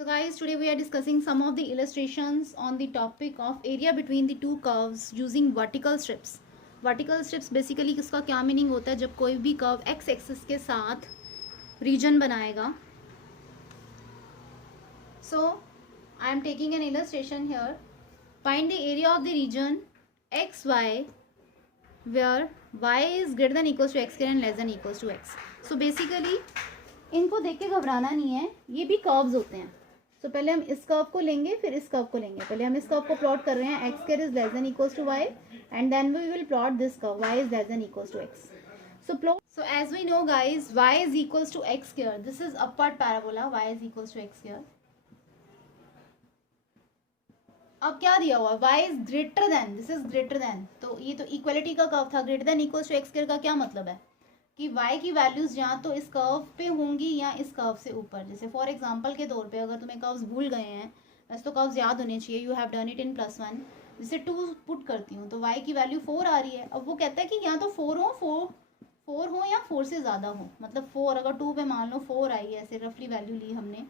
So guys, today we are discussing some of the illustrations on the topic of area between the two curves using vertical strips. Vertical strips basically इसका क्या meaning होता है, जब कोई भी curve x axis के साथ reason बनाएगा. So I am taking an illustration here. Find the area of the region xy where y is greater than equals to x square and less than equals to x. So basically इनको देख के घबराना नहीं है, ये भी curves होते हैं. तो पहले हम इस कर्व को लेंगे, फिर इस कर्व को लेंगे. पहले हम इस कर्व को प्लॉट कर रहे हैं, x square is less than equals to y, and then we will plot this curve, y is less than equals to x. So as we know guys, y is equals to x square. This is upward parabola, y is equals to x square. अब क्या दिया हुआ, y is greater than, this is greater than. तो ये तो equality का curve था. Greater than equals to x square का क्या मतलब है कि y की वैल्यूज या तो इस कर्व पे होंगी या इस कर्व से ऊपर. जैसे फॉर एग्जांपल के तौर पे अगर तुम्हें कर्व्स भूल गए हैं, वैसे तो कर्व्स याद होने चाहिए, you have done it in +1. जैसे 2 पुट करती हूँ तो y की वैल्यू 4 आ रही है. अब वो कहता है कि या तो 4 हो या 4 से ज़्यादा हो. मतलब 4 अगर 2 पे मान लो 4 आई है, ऐसे रफली वैल्यू ली हमने,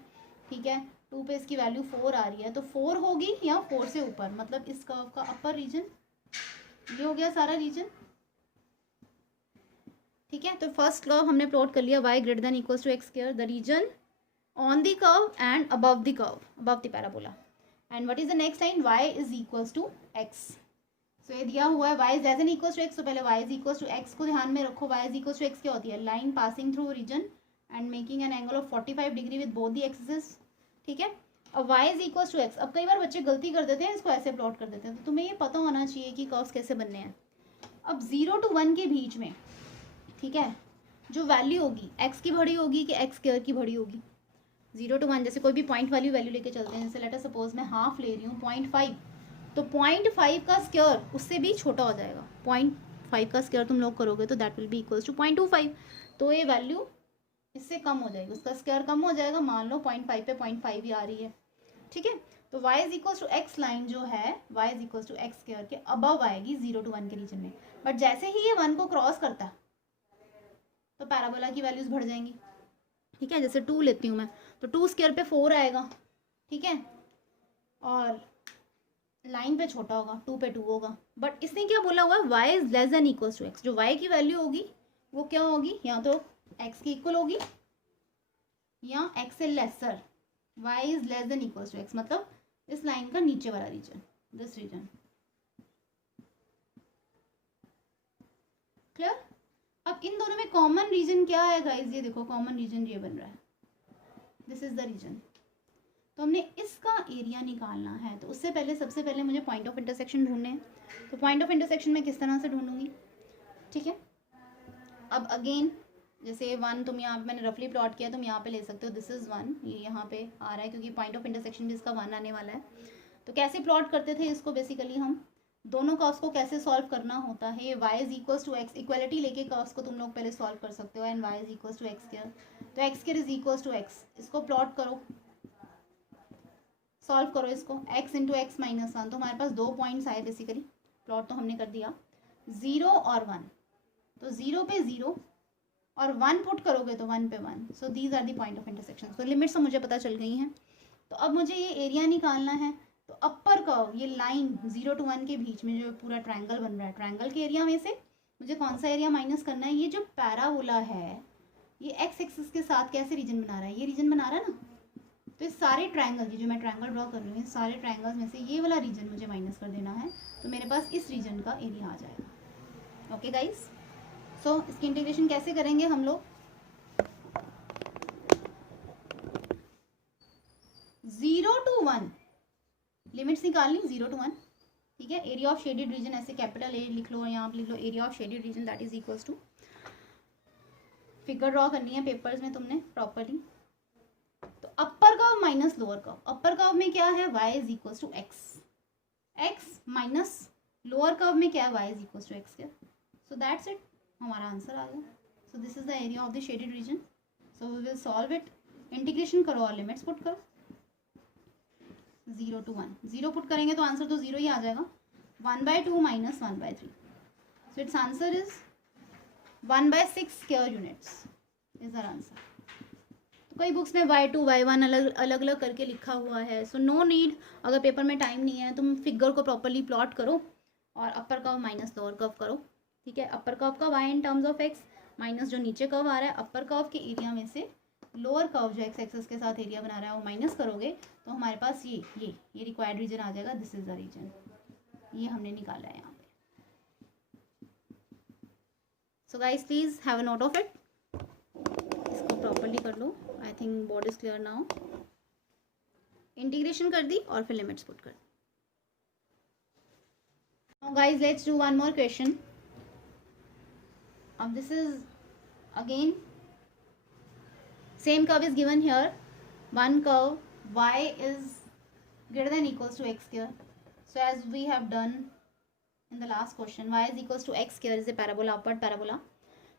ठीक है, 2 पे इसकी वैल्यू 4 आ रही है, तो 4 होगी या 4 से ऊपर, मतलब इस कर्व का अपर रीजन. ये हो गया सारा रीजन, ठीक है. तो फर्स्ट कर्व हमने प्लॉट कर लिया, y greater than equals to x square, the region on the curve and above the curve, above the parabola. And what is the next line, y is equals to x. So ये दिया हुआ है y is less than equals to x. तो पहले y is equals to x को ध्यान में रखो. y is equals to x क्या होती है, line passing through region and making an angle of 45 degree with both the axis, ठीक है. अब y is equals to x. अब कई बार बच्चे गलती कर देते हैं, इसको ऐसे प्लॉट कर देते हैं, तो तुम्हें ये पता होना चाहिए कि कर्व्स कैसे बनने हैं. अब 0 to 1 के बीच में, ठीक है, जो वैल्यू होगी x की बड़ी होगी कि x स्क्वायर की बड़ी होगी. 0 to 1 जैसे कोई भी पॉइंट वैल्यू लेके चलते हैं. जैसे लेट अस सपोज मैं हाफ ले रही हूँ 0.5, तो 0.5 का स्क्वायर उससे भी छोटा हो जाएगा. 0.5 का स्क्वायर तुम लोग करोगे तो that will be equals to 0.25. तो ये वैल्यू इससे कम हो जाएगी, उसका स्क्वायर कम हो जाएगा. मान लो 0.5 पे 0.5 ही आ रही है, ठीक है. तो y is equals to x line जो है, y is equals to x square के अबव आएगी 0 to 1 के रीजन में. बट जैसे ही ये 1 को क्रॉस करता है तो पैराबोला की वैल्यूज बढ़ जाएंगी, ठीक है. जैसे 2 लेती हूँ मैं, तो 2 स्क्वायर पे 4 आएगा, ठीक है, और लाइन पे छोटा होगा, 2 पे 2 होगा. बट इसने क्या बोला हुआ है, y is less than equals to x. जो y की वैल्यू होगी वो क्या होगी, या तो x की इक्वल होगी या x से lesser. y is less than equals to x मतलब इस लाइन का नीचे वाला रीजन, दिस रीजन. क्लियर. अब इन दोनों में कॉमन रीजन क्या है गाइस, ये देखो कॉमन रीजन ये बन रहा है, दिस इज द रीजन. तो हमने इसका एरिया निकालना है, तो उससे पहले सबसे पहले मुझे पॉइंट ऑफ इंटरसेक्शन ढूंढने हैं. तो पॉइंट ऑफ इंटरसेक्शन मैं किस तरह से ढूंढूंगी, ठीक है. अब अगेन जैसे 1 तुम यहाँ पे मैंने रफली प्लॉट किया, तुम यहाँ पे ले सकते हो, दिस इज 1, ये यहाँ पे आ रहा है क्योंकि पॉइंट ऑफ इंटरसेक्शन भी इसका 1 आने वाला है. तो कैसे प्लॉट करते थे इसको, बेसिकली हम दोनों कर्व्स को कैसे सॉल्व करना होता है, y is equals to x, equality लेके कर्व्स को तुम लोग पहले सॉल्व कर सकते हो. And y is equals to x square, तो x square is equals to x. इसको प्लॉट करो, सॉल्व करो इसको, x इंटू एक्स माइनस 1. तो हमारे पास 2 पॉइंट्स आए, बेसिकली प्लॉट तो हमने कर दिया, 0 और 1. तो 0 पे 0 और 1 पुट करोगे तो 1 पे 1. So these are the point of intersection. तो लिमिट्स तो मुझे पता चल गई हैं. तो अब मुझे ये एरिया निकालना है. तो अपर कर्व, ये लाइन 0 to 1 के बीच में जो पूरा ट्रायंगल बन रहा है, ट्रायंगल के एरिया में से मुझे कौन सा एरिया माइनस करना है. ये जो पैराबोला है ये एक्स एक्सिस के साथ कैसे रीजन बना रहा है, ये रीजन बना रहा है ना. तो इस सारे ट्रायंगल, ये जो मैं ट्रायंगल ड्रॉ कर रही हूँ, इस सारे ट्रायंगल्स में से ये वाला रीजन मुझे माइनस कर देना है. तो मेरे पास इस रीजन का एरिया आ जाएगा. ओके गाइस, सो इसकी इंटीग्रेशन कैसे करेंगे हम लोग, 0 to 1 लिमिट्स निकालनी, 0 to 1, ठीक है. एरिया ऑफ शेडेड रीजन ऐसे कैपिटल ए लिख लो, यहाँ आप लिख लो area of shaded region, that is equals to, figure draw करनी है पेपर्स में तुमने प्रॉपरली. तो upper curve minus lower curve, upper curve में क्या है, y is equals to x minus lower curve में क्या है, y is equals to x square. So that's it, हमारा आंसर आ गया. So this is the area of the shaded region. So we will solve it. Integration करो और limits put करो. 0 to 1, 0 put करेंगे तो आंसर तो 0 ही आ जाएगा. 1/2 minus 1/3. So it's answer is 1/6 square units is our answer. कई बुक्स में y2 y1 अलग अलग करके लिखा हुआ है. सो नो नीड, अगर पेपर में टाइम नहीं है तुम फिगर को प्रॉपरली प्लॉट करो और upper curve minus lower curve करो. ठीक है, अपर कर्व का y in terms of x minus जो नीचे कर्व आ रहा है अपर कर्व के एरिया में से लोअर कर्व जो x एक्सिस के साथ एरिया बना रहा है वो माइनस करोगे तो हमारे पास ये रिक्वायर्ड रीजन आ जाएगा. दिस इज द रीजन, ये हमने निकाला है यहाँ पे. So guys please have a note of it. इसको प्रॉपरली कर लो. I think board is clear now. Integration कर दी और फिर लिमिट्स पुट कर दी. Now guys, let's do one more question. This is again same curve is given here. One curve y is greater than equals to x square. So as we have done in the last question, y is equals to x square is a parabola, upward parabola,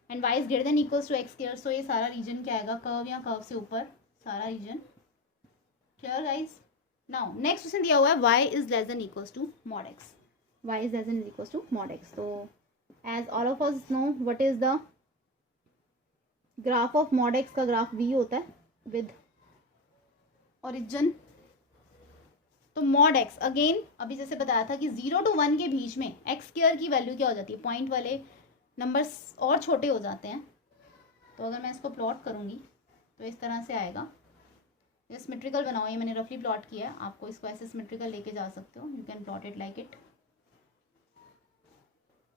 and y is greater than equals to x square. So ये सारा region क्या आएगा, curve या curve से ऊपर सारा region. Clear guys? Now next question दिया हुआ है y is less than equals to mod x. Y is less than is equals to mod x. So as all of us know what is the graph of mod x का graph v होता है with origin. तो mod x again अभी जैसे बताया था कि 0 to 1 के बीच में x स्क्वायर की वैल्यू क्या हो जाती है, पॉइंट वाले नंबर्स और छोटे हो जाते हैं. तो अगर मैं इसको प्लॉट करूँगी तो इस तरह से आएगा. ये सिमेट्रिकल बनाओ, ये मैंने रफली प्लॉट किया है, आपको इसको ऐसे सिमेट्रिकल लेके जा सकते हो. You can plot it like it.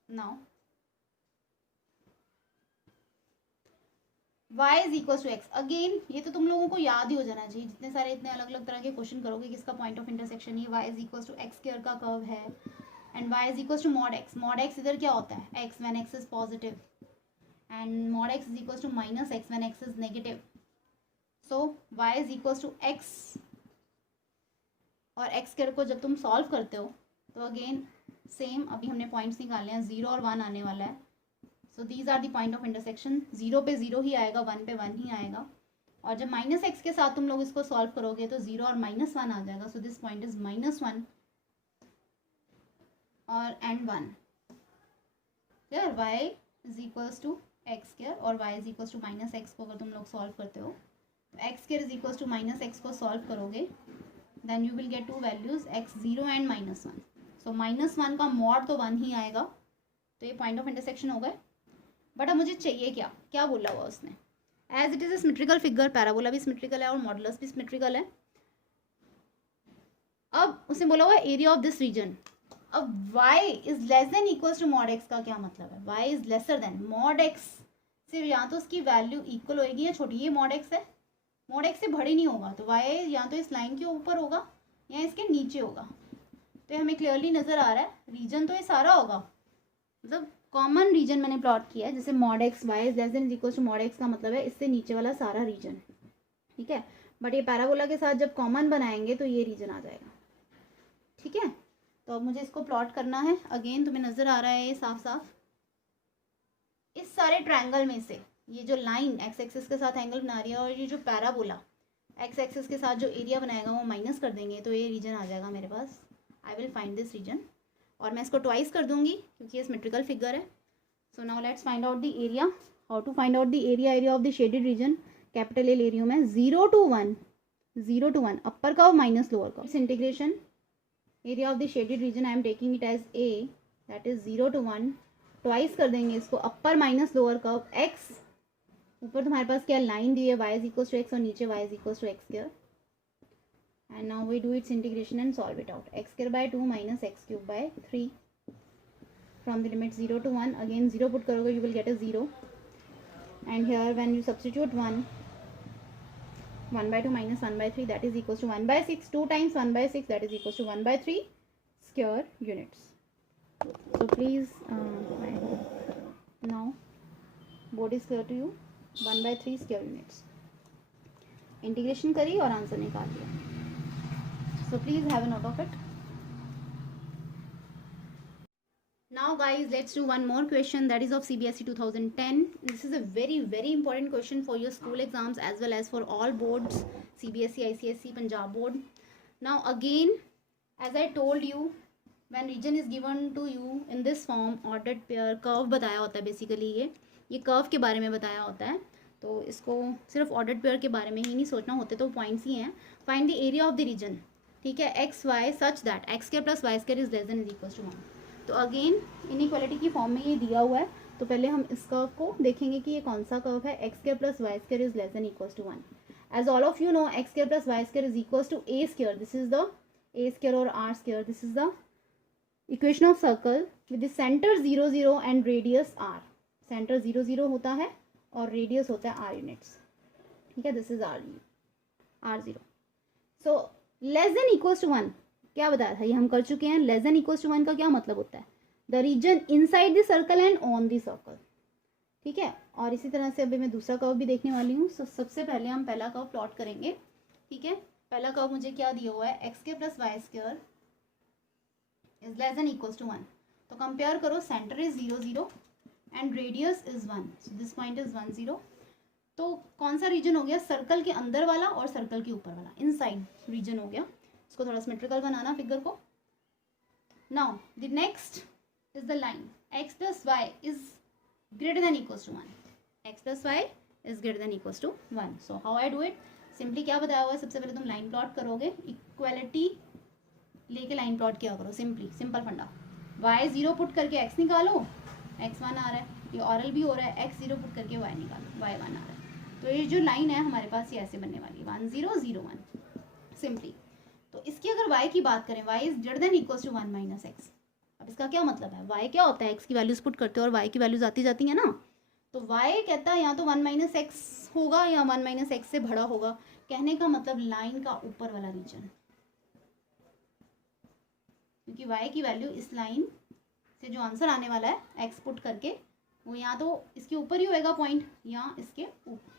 Now y is equals to x. Again ये तो तुम लोगों को याद ही हो जाना चाहिए, जितने सारे इतने अलग अलग तरह के क्वेश्चन करोगे किसका पॉइंट ऑफ इंटरसेक्शन ये y is equals to x square का कर्व है and y is equals to mod x. mod x इधर क्या होता है x when x is positive and mod x is equals to minus x when x is negative. So y is equals to x और x square को जब तुम solve करते हो तो अगेन सेम अभी हमने पॉइंट्स निकाले हैं, 0 और 1 आने वाला है. So these are the point of intersection. 0 पे 0 ही आएगा, 1 पे 1 ही आएगा. और जब माइनस एक्स के साथ तुम लोग इसको सॉल्व करोगे तो 0 और -1 आ जाएगा. सो दिस पॉइंट इज -1 और and 1. Clear? y is equals to x square और y is equals to minus x को अगर तुम लोग सॉल्व करते हो तो x square is equals to minus x को सॉल्व करोगे then you will get two values x0 and -1. So -1 का मॉड तो 1 ही आएगा. तो ये पॉइंट ऑफ इंटरसेक्शन हो गए. बट अब मुझे चाहिए क्या, क्या बोला हुआ उसने, as it is a symmetrical figure, parabola भी सिमेट्रिकल है और मॉडुलस भी सिमेट्रिकल है. अब उसने बोला हुआ एरिया ऑफ दिस रीजन. अब y is less than equals to mod x का क्या मतलब है, y is lesser than mod x. सिर्फ या तो उसकी वैल्यू इक्वल होगी या छोटी, ये मॉड x है, मॉड x से बड़ी नहीं होगा. तो y या तो इस लाइन के ऊपर होगा या इसके नीचे होगा. तो हमें क्लियरली नज़र आ रहा है रीजन तो ये सारा होगा, मतलब कॉमन रीजन मैंने प्लॉट किया है. जैसे mod x y is less than equals to mod x का मतलब है इससे नीचे वाला सारा रीजन. ठीक है, बट ये पैराबोला के साथ जब कॉमन बनाएंगे तो ये रीजन आ जाएगा. ठीक है, तो अब मुझे इसको प्लॉट करना है. अगेन तुम्हें नज़र आ रहा है ये साफ साफ, इस सारे ट्रायंगल में से ये जो लाइन एक्स एक्सिस के साथ एंगल बना रही है और ये जो पैराबोला एक्स एक्सिस के साथ जो एरिया बनाएगा वो माइनस कर देंगे तो ये रीजन आ जाएगा मेरे पास. I will find this region और मैं इसको ट्वाइस कर दूंगी क्योंकि ये सिमेट्रिकल फिगर है. So now let's find out the area. How to find out the area of the shaded region. Capital A ले रही हूँ मैं. 0 to 1 upper curve minus lower curve. इस integration area of the shaded region I am taking it as A, that is 0 to 1. Twice कर देंगे इसको, upper minus lower curve. X ऊपर तुम्हारे पास क्या लाइन दी है, y is equals to x और नीचे y is equals to x square. And now we do its integration and solve it out. x square by 2 minus x cube by 3 from the limit 0 to 1. Again 0 put karoge, you will get a 0. And here when you substitute 1 by 2 minus 1 by 3, that is equals to 1 by 6. 2 times 1 by 6, that is equals to 1 by 3 square units. So please I hope now board is clear to you. 1 by 3 square units. Integration करी और answer निकाल दिया. So please have a note of it. Now guys, let's do one more question that is of CBSE 2010. This is a very important question for your school exams as well as for all boards, CBSE, ICSE, Punjab board. Now again, as I told you, when region is given to you in this form, ordered pair curve बताया होता है. Basically ये curve के बारे में बताया होता है. तो इसको सिर्फ ऑर्डर्ड पेयर के बारे में ही नहीं सोचना, होते तो पॉइंट्स ही हैं. Find the area of the region. ठीक है, x y such that x square plus y square is less than is equal to 1. तो अगेन इनइक्वालिटी की फॉर्म में ये दिया हुआ है. तो पहले हम इस कर्व को देखेंगे कि ये कौन सा कर्व है. X square plus y square is less than equal to 1. As all of you know, x square plus y square is equal to a square. This is the a square और r square. This is the equation of circle with the centre 0 0 and radius r. Centre 0 0 होता है और radius होता है r units. ठीक है, this is r0. So less than equal to 1 क्या बताया था, ये हम कर चुके हैं. लेस देन इक्वल टू 1 का क्या मतलब होता है, the region inside the circle and on the circle. ठीक है, और इसी तरह से अभी मैं दूसरा कर्व भी देखने वाली हूँ. सबसे पहले हम पहला कर्व प्लॉट करेंगे. ठीक है, पहला कर्व मुझे क्या दिया हुआ है, x square plus y square is less than equal to 1. तो कंपेयर करो, centre is 0 0 and radius is 1. So this point is 1 0. तो कौन सा रीजन हो गया, सर्कल के अंदर वाला और सर्कल के ऊपर वाला, इनसाइड रीजन हो गया. इसको थोड़ा सिमेट्रिकल बनाना फिगर को. Now the next is the line x plus y is greater than equals to 1. x plus y is greater than equals to 1. So how I do it? Simply क्या बताया हुआ है, सबसे पहले तुम लाइन प्लॉट करोगे, equality लेके line plot किया करो. सिंपल फंडा. y 0 पुट करके x निकालो, x 1 आ रहा है. ये ऑरल भी हो रहा है, x 0 पुट करके y निकालो, y 1 आ रहा है. तो ये जो लाइन है हमारे पास ये ऐसे बनने वाली है, 1 0 0 1 सिंपली. तो इसकी अगर y की बात करें, y is greater than equals to 1 minus x. अब इसका क्या मतलब है, y क्या होता है, x की वैल्यूज पुट करते हो और y की वैल्यूज आती जाती है ना. तो y कहता है या तो 1 माइनस एक्स होगा या 1 माइनस एक्स से बड़ा होगा. कहने का मतलब लाइन का ऊपर वाला रीजन, क्योंकि y की वैल्यू इस लाइन से जो आंसर आने वाला है x पुट करके, वो या तो इसके ऊपर ही होएगा पॉइंट, या इसके ऊपर,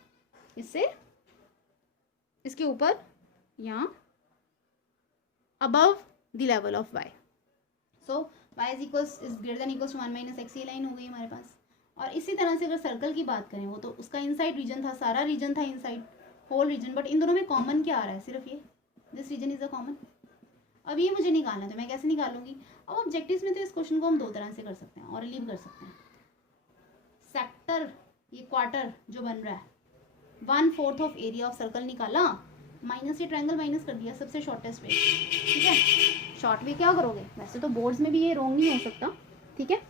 इससे इसके ऊपर, या above the level of y. So y is greater than equals to 1 minus x. ये लाइन हो गई हमारे पास. और इसी तरह से अगर सर्कल की बात करें, वो तो उसका इनसाइड रीजन था, सारा रीजन था inside, whole region. But in दोनों में कॉमन क्या आ रहा है, सिर्फ ये, this region is a common. अब ये मुझे निकालना है, तो मैं कैसे निकालूंगी. अब ऑब्जेक्टिव्स में तो इस क्वेश्चन को हम दो तरह से कर सकते हैं, और लीव कर सकते हैं. सेक्टर, ये क्वार्टर जो बन रहा है, 1/4 ऑफ एरिया ऑफ सर्कल निकाला, माइनस ये ट्रायंगल माइनस कर दिया, सबसे शॉर्टेस्ट वे. ठीक है, शॉर्ट वे क्या करोगे, वैसे तो बोर्ड्स में भी ये रॉन्ग नहीं हो सकता. ठीक है,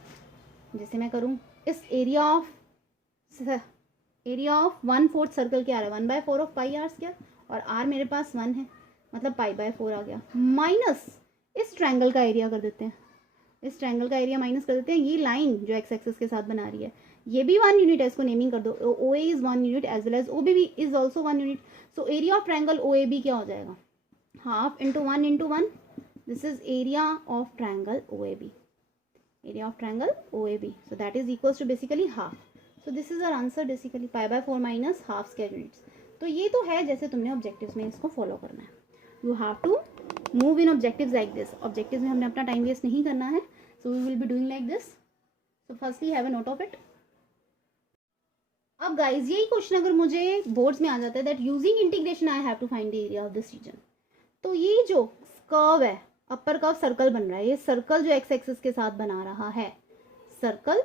जैसे मैं करूँ, इस एरिया ऑफ 1/4 सर्कल क्या आ रहा है, 1/4 ऑफ पाई आर स्क्वायर, और आर मेरे पास 1 है, मतलब पाई/4 आ गया. माइनस इस ट्रायंगल का एरिया कर देते हैं, इस ट्रायंगल का एरिया माइनस कर देते हैं. ये लाइन जो एक्स एक्सिस के साथ बना रही है, ये भी 1 यूनिट है, इसको नेमिंग कर दो. O A is 1 unit as well as O B B is also 1 unit. So area of triangle O A B क्या हो जाएगा, half into 1 into 1. This is area of triangle O A B, area of triangle O A B. So that is equals to basically half. So this is our answer basically, पाई/4 minus half square units. तो ये तो है जैसे तुमने objectives में इसको follow करना है. You have to move in objectives like this. Objectives में हमने अपना टाइम वेस्ट नहीं करना है. So we will be doing like this. So firstly have a note of it. अब गाइज यही क्वेश्चन अगर मुझे बोर्ड्स में आ जाता है, that using integration I have to find the area of this region. तो ये जो कर्व है, अपर कर्व सर्कल बन रहा है, ये सर्कल जो एक्स एक्सिस के साथ बना रहा है, सर्कल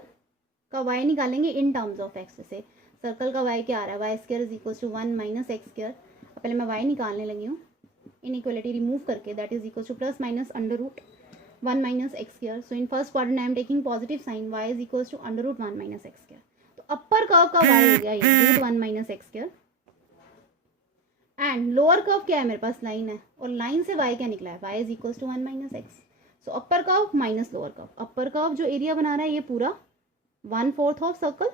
का y निकालेंगे इन टर्म्स ऑफ एक्स. से सर्कल का y क्या आ रहा है, y square is equal to 1 minus x square. पहले मैं y निकालने लगी हूँ, इनइक्वालिटी रिमूव करके, that is equal to plus minus under root 1 minus x square. So in first quadrant I am taking positive sign, y is equal to under root 1 minus x square. तो upper curve का y हो गया ये root 1 minus x square. And lower curve क्या है, मेरे पास line है, और लाइन से y क्या निकला है, y is equal to 1 minus x. So upper curve minus lower curve. Upper curve जो एरिया बना रहा है ये पूरा 1/4 ऑफ सर्कल,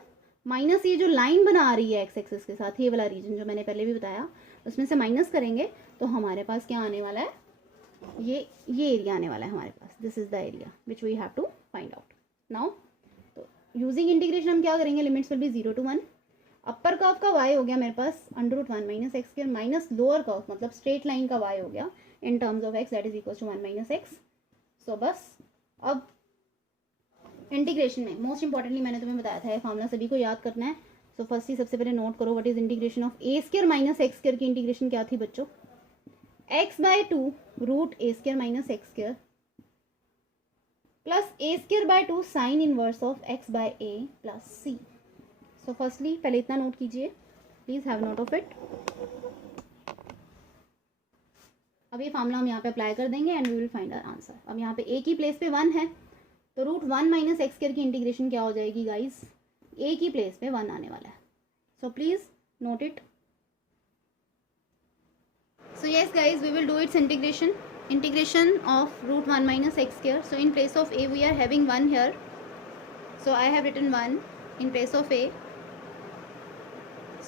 माइनस ये जो लाइन बना रही है एक्स एक्सिस के साथ, ये वाला रीजन जो मैंने पहले भी बताया, उसमें से माइनस करेंगे तो हमारे पास क्या आने वाला है, ये एरिया आने वाला है हमारे पास. This is the area which we have to find out now. तो यूजिंग इंटीग्रेशन हम क्या करेंगे, limits will be 0 to 1. Upper curve का y हो गया मेरे पास under root 1 minus x square, minus lower curve मतलब स्ट्रेट लाइन का y हो गया in terms of x, that is equal to 1 minus x. So बस अब इंटीग्रेशन में मोस्ट इंपॉर्टेंटली मैंने तुम्हें बताया था, ये फॉर्मूला सभी को याद करना है. सो फर्स्ट ही सबसे पहले नोट करो, what is integration of a square minus x square की इंटीग्रेशन क्या थी बच्चों, x/2 root a square minus x square plus a square by 2 sine inverse of x/a plus c. So firstly पहले इतना note कीजिए, please have note of it. अब ये formula हम यहाँ पे अप्लाई कर देंगे and we will find our answer. अब यहाँ पे ए की प्लेस पे 1 है, तो रूट 1 माइनस एक्स स्क्वायर की इंटीग्रेशन क्या हो जाएगी गाइस, ए की प्लेस पे 1 आने वाला है. So please note it. So yes guys, we will do its integration of root 1 minus x square. So in place of a we are having 1 here, so I have written 1 in place of a.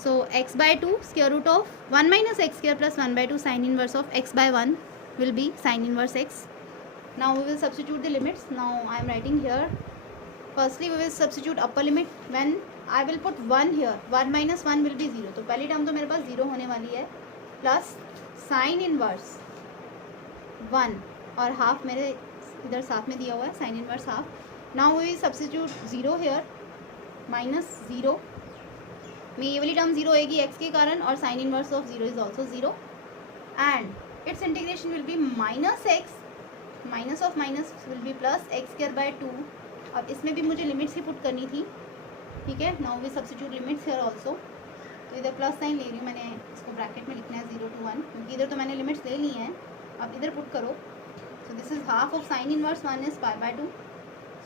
So x by 2 square root of 1 minus x square plus 1 by 2 sin inverse of x by 1 will be sin inverse x. Now we will substitute the limits. Now I am writing here, firstly we will substitute upper limit. When I will put 1 here, 1 minus 1 will be 0. तो पहली term तो मेरे पास 0 होने वाली है, plus sign inverse 1 और half मेरे इधर साथ में दिया हुआ है, sine inverse half. Now we substitute 0 here, minus 0 में ये वाली टर्म 0 होएगी x के कारण, और sign inverse of 0 is also 0 and it's integration will be minus x, minus of minus will be plus x square by 2. अब इसमें भी मुझे लिमिट्स ही पुट करनी थी, ठीक है. Now we substitute limits here also. तो इधर प्लस साइन ले रही हूँ मैंने, इसको ब्रैकेट में लिखना है 0 to 1, क्योंकि इधर तो मैंने लिमिट्स ले ली हैं. अब इधर पुट करो. सो this is half of sine inverse 1 is pi bye 2.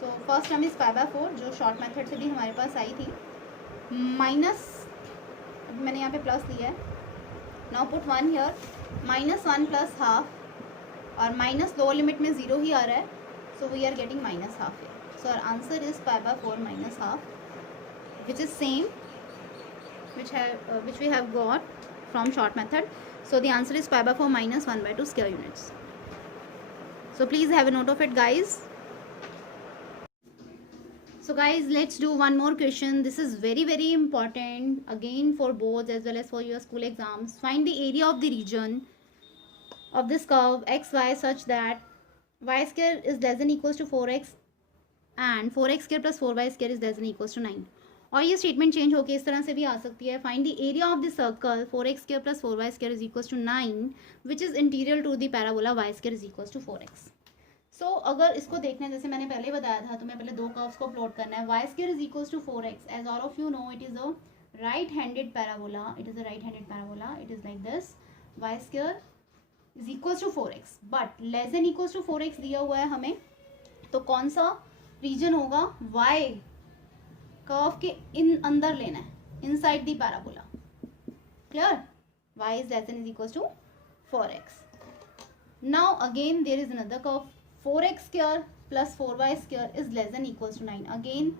So first term is pi by 4 जो शॉर्ट मेथड से भी हमारे पास आई थी, माइनस, अभी मैंने यहाँ पे प्लस लिया है. Now put 1 here, minus 1 plus half, और माइनस लोअर लिमिट में 0 ही आ रहा है, so we are getting minus half here. So our answer is pi by 4 minus half, which is same which we have got from short method. So the answer is pi by 4 minus 1 by 2 square units. So please have a note of it guys. So guys, let's do one more question. This is very very important again for boards as well as for your school exams. Find the area of the region of this curve xy such that y square is less than equals to 4x and 4x square plus 4y square is less than equals to 9. और ये statement change होकर इस तरह से भी आ सकती है, find the area of the circle 4x square plus 4y square is equals to 9 which is interior to the parabola y square is equals to 4x. So अगर इसको देखना है, जैसे मैंने पहले बताया था, तुम्हें पहले दो कर्व्स को प्लॉट करना है. y square is equals to 4x, as all of you know it is a right handed parabola. It is a right handed parabola. It is like this, y square is equals to 4x but less than equals to 4x दिया हुआ है हमें. तो कौन सा reason होगा, y curve के इन अंदर लेना है, inside the parabola. Clear? y is less than is equals to 4x. Now again there is another curve 4x square plus 4y square is less than equals to 9. Again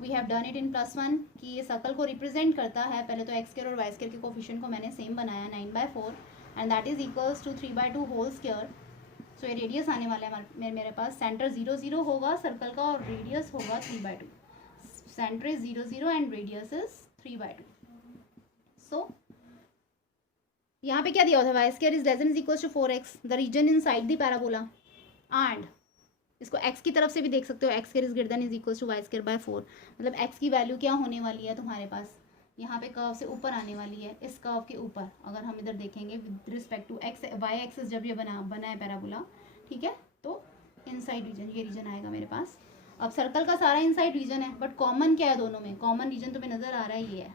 we have done it in +1 कि ये circle को represent करता है. पहले तो x square और y square के coefficient को मैंने सेम बनाया 9/4 and that is equals to 3/2 whole square. So ये रेडियस आने वाला है मेरे पास. सेंटर 0 0 होगा सर्कल का और रेडियस होगा 3/2. Center is 0 0 and radius is 3/2. So यहाँ पे क्या दिया होता है, y square is less than is equals to 4x, the region inside the parabola, and इसको x की तरफ से भी देख सकते हो, x square is greater than is equals to y square by 4. मतलब x की वैल्यू क्या होने वाली है तुम्हारे पास, यहाँ पे कर्व से ऊपर आने वाली है, इस कर्व के ऊपर. अगर हम इधर देखेंगे with respect to x y axis जब ये बना है पैराबोला, ठीक है, तो इनसाइड रीजन ये रीजन आएगा मेरे पास. अब सर्कल का सारा इनसाइड रीजन है, बट कॉमन क्या है दोनों में, कॉमन रीजन तुम्हें नजर आ रहा है, ये है,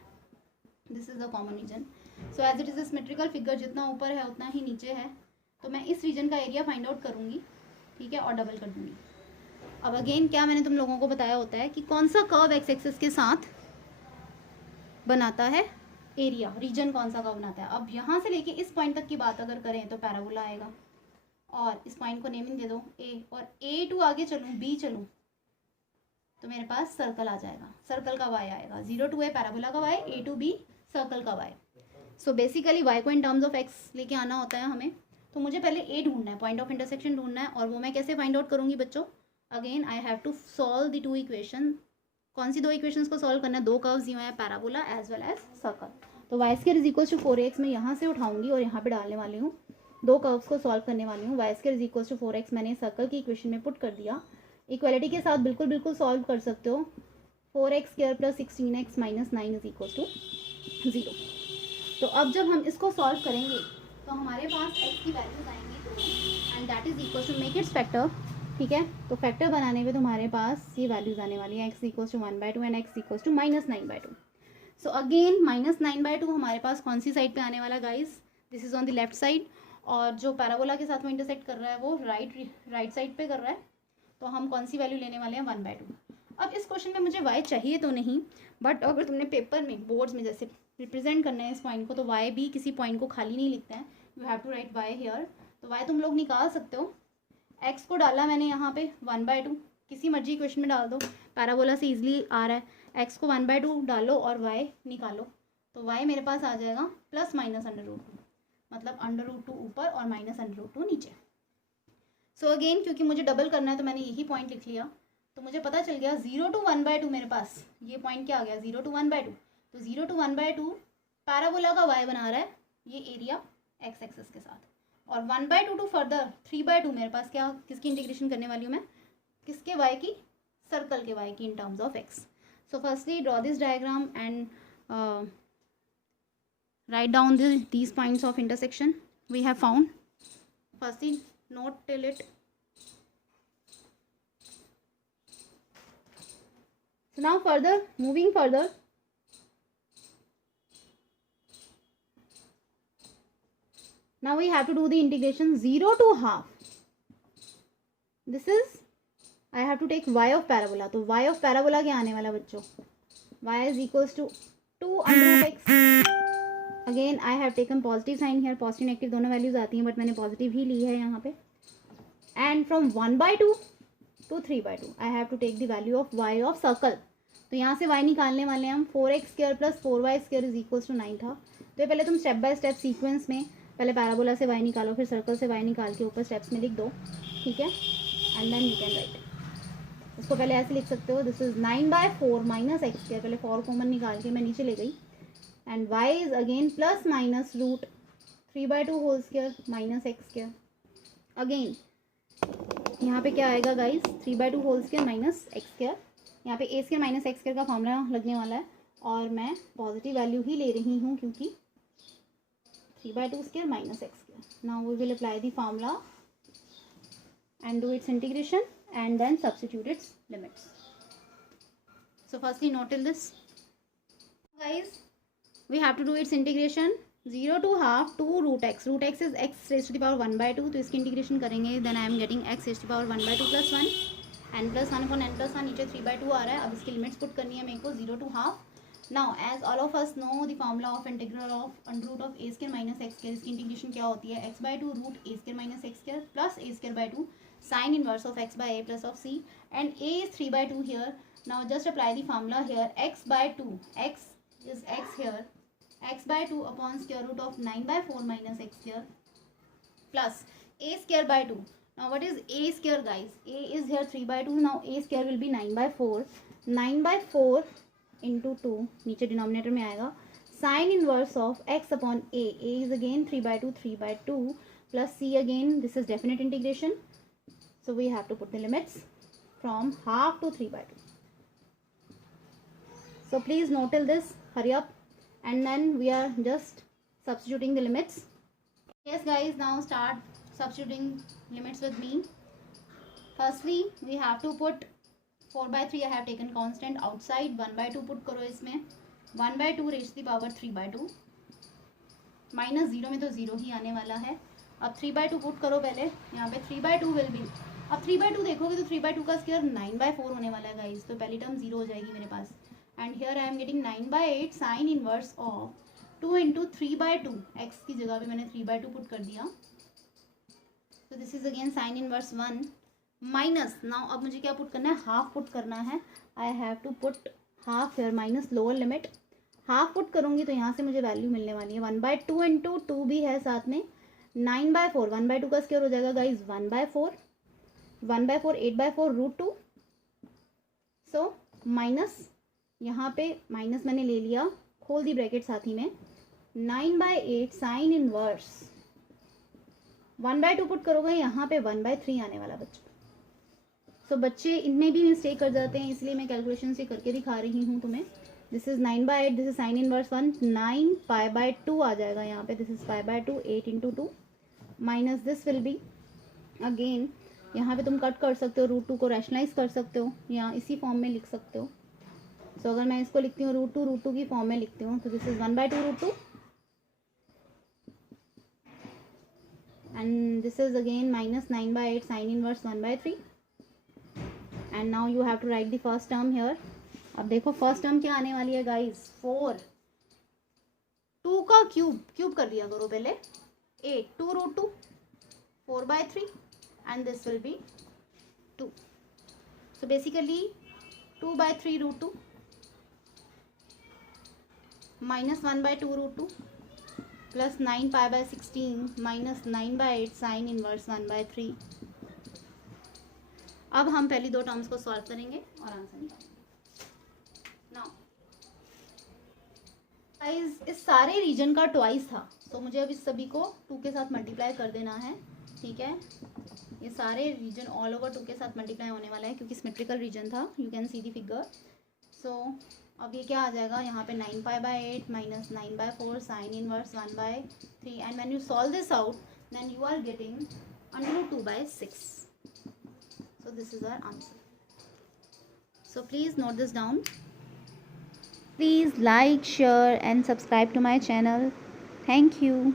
this is the common region. So as it is a symmetrical figure, जितना ऊपर है उतना ही नीचे है, तो मैं इस रीजन का एरिया फाइंड आउट करूंगी, ठीक है, और डबल कर दूंगी. अब अगेन क्या मैंने तुम लोगों को बताया होता है कि कौन सा कर्व एक्स एक्सिस के साथ बनाता है एरिया, रीजन कौन सा कर्व बनाता है. अब यहाँ से लेके इस पॉइंट तक की बात अगर करें तो पैराबोला आएगा, और इस पॉइंट को नेमिंग दे दो A, और A टू आगे चलूँ B चलूँ तो मेरे पास सर्कल आ जाएगा. सर्कल का y आएगा 0 to A पैराबोला का y, A to B circle का y. सो बेसिकली y को इन टर्म्स ऑफ x लेके आना होता है हमें. तो मुझे पहले A ढूंढना है, पॉइंट ऑफ इंटरसेक्शन ढूंढना है, और वो मैं कैसे फाइंड आउट करूँगी बच्चों. Again I have to solve the 2 equation. कौन सी 2 इक्वेशंस को सॉल्व करना है, 2 कर्व्स दिए हुए हैं, parabola as well as circle. तो y square is equals to 4x मैं यहाँ से उठाऊंगी और यहाँ पे डालने वाली हूँ. 2 कर्व्स को सॉल्व करने वाली हूँ. y square is equals to 4x मैंने सर्कल की इक्वेशन में पुट कर दिया. इक्वालिटी के साथ बिल्कुल सॉल्व कर सकते हो. 4x square plus 16x minus 9 is equals to 0. तो अब जब हम इसको सॉल्व करेंगे तो हमारे पास x की वैल्यूज आएंगी and that is equals to make its factor. ठीक है, तो फैक्टर बनाने में तुम्हारे पास ये वैल्यूज आने वाली है, x equals to 1/2 and x equals to -9/2. So again -9/2 हमारे पास कौन सी साइड पे आने वाला guys, this is on the left side, और जो पैराबोला के साथ में इंटरसेक्ट कर रहा है वो राइट साइड पे कर रहा है, तो हम कौन सी वैल्यू लेने वाले हैं 1/2। अब इस क्वेश्चन में मुझे y चाहिए तो नहीं, बट अगर तुमने पेपर में बोर्ड्स में जैसे रिप्रेजेंट करना है इस पॉइंट को, तो y भी किसी पॉइंट को खाली नहीं लिखते हैं, you have to write y here. तो y तुम लोग निकाल सकते हो, x को डाला मैंने यहाँ पे 1/2, किसी मर्जी क्वेश्चन में डाल दो, पैराबोला से इजीली आ रहा है, x को 1/2 डालो और y निकालो, तो y मेरे पास आ जाएगा ±√2, मतलब √2 ऊपर और -√2 नीचे। सो अगेन क्योंकि मुझे डबल करना है तो मैंने यही पॉइंट लिख लिया, तो मुझे पता चल गया 0 to 1/2 मेरे पास ये पॉइंट क्या आ गया, 0 to 1/2, तो 0 to 1/2 पैराबोला का y बना रहा है ये एरिया x एक्सिस के साथ, और 1/2 टू फर्दर 3/2 मेरे पास क्या, किसकी इंटीग्रेशन करने वाली हूँ मैं, किसके y की, सर्कल के y की इन terms of x। So firstly draw this diagram and write down these points of intersection we have found. Firstly note till it. So now further, moving further, now we have to do the integration 0 to half. This is I have to take y of parabola, तो y of parabola क्या आने वाला बच्चों, y is equals to 2√x। Again I have taken positive sign here, positive negative दोनों values आती हैं, but मैंने positive ही ली है यहाँ पे। And from 1/2 to 3/2 I have to take the value of y of circle, तो यहाँ से y निकालने वाले हैं हम, 4x² + 4y² is equals to 9 था। तो ये पहले तुम स्टेप बाय स्टेप सीक्वेंस में पहले पैराबोला से y निकालो, फिर सर्कल से y निकाल के ऊपर स्टेप्स में लिख दो, ठीक है, and then you can write. इसको पहले ऐसे लिख सकते हो, दिस इज 9/4 - x², पहले 4 कॉमन निकाल के मैं नीचे ले गई, and y is again ±√3/2 whole square -x²। Again यहाँ पे क्या आएगा गाइस, 3/2 होल स्क्वायर -x², यहाँ पे a² - x² का फॉर्मूला लगने वाला है, और मैं पॉजिटिव वैल्यू ही ले रही हूँ क्योंकि 3/2² -x²। Now we will apply the formula and do its integration and then substitute its limits. So firstly note till this guys, we have to do its integration 0 to half 2√x, √x is x raised to the power 1/2, तो इसकी integration करेंगे, then I am getting x raised to the power 1/2 + 1 n + 1 upon n + 1, नीचे 3/2 आ रहा है। अब इसकी limits put करनी है मेरे को 0 to half। Now as all of us know the formula of integral of √of a² - x², इसकी इंटीग्रेशन क्या होती है, x/2 √a² - x² plus a²/2 sin inverse of x by a plus of c, and a is 3/2 here। Now just apply the formula here, x/2, x is x here, x/2 upon square root of 9/4 - x² plus a²/2। Now what is a² guys, a is here 3/2, now a² will be 9/4, 9/4 into 2 नीचे denominator में आएगा, sin inverse of x upon a is again 3/2, 3/2 plus c again, this is definite integration, so we have to put the limits from half to 3/2. So please note till this, hurry up, and then we are just substituting the limits. Yes guys, now start substituting limits with me. Firstly we have to put 4/3, I have taken constant outside, 1/2 put करो इसमें, 1/2 raised to the power 3/2, -0 में तो 0 ही आने वाला है। अब 3/2 put करो पहले, यहाँ पे 3/2 विल बी, अब 3/2 देखोगे तो 3/2 का स्क्वायर 9/4 होने वाला है गाइस, तो पहली टर्म 0 हो जाएगी मेरे पास, and here I am getting 9/8 sine inverse of 2 × 3/2, x की जगह पे मैंने 3/2 पुट कर दिया, तो this is again sine inverse 1 minus, now अब मुझे क्या पुट करना है, हाफ पुट करना है, I have to put half here minus lower limit, half put करूँगी तो यहाँ से मुझे वैल्यू मिलने वाली है 1/2 × 2 भी है साथ में, 9/4, 1/2 का स्क्वायर हो जाएगा गाइज 1/4, 1/4 8/4 √2, सो माइनस, यहाँ पे माइनस मैंने ले लिया, खोल दी ब्रैकेट साथ ही में, 9/8 साइन इनवर्स 1/2 पुट करोगे यहाँ पे 1/3 आने वाला बच्चों। सो बच्चे इनमें भी मिस्टेक कर जाते हैं, इसलिए मैं कैलकुलेशन से करके दिखा रही हूँ तुम्हें। This is 9/8, this is sine inverse 1, 9 π/2 आ जाएगा यहाँ पे, this is π/2, 8 × 2 minus this will be again, यहाँ पे तुम कट कर सकते हो, √2 को रैशनलाइज कर सकते हो या इसी फॉर्म में लिख सकते हो, सो अगर मैं इसको लिखती हूँ √2 की फॉर्म में लिखती हूँ, तो this is 1/2 √2 and this is again minus 9/8 sin inverse 1/3 and now you have to write the first term here. अब देखो फर्स्ट टर्म क्या आने वाली है गाइस, 4, 2 का क्यूब कर दिया करो पहले, 8, 2√2 4/3 and this will be 2. So basically 2/3 √2 minus 1/2 √2 plus 9π/16 minus 9/8 sin inverse 1/3. अब हम पहली दो टर्म्स को सॉल्व करेंगे और आंसर निकालेंगे. नाउ गाइस इस सारे रीजन का ट्वाइस था, तो मुझे अब इस सभी को 2 के साथ मल्टीप्लाई कर देना है. ठीक है, ये सारे रीजन ऑल ओवर 2 के साथ मल्टीप्लाई होने वाला है क्योंकि सिमेट्रिकल रीजन था. You can see the figure. So अब ये क्या आ जाएगा यहाँ पे 9π/8 minus 9/4 sin inverse 1/3 and when you solve this out then you are getting √2/6. So this is our answer. So please note this down. Please like, share and subscribe to my channel. Thank you.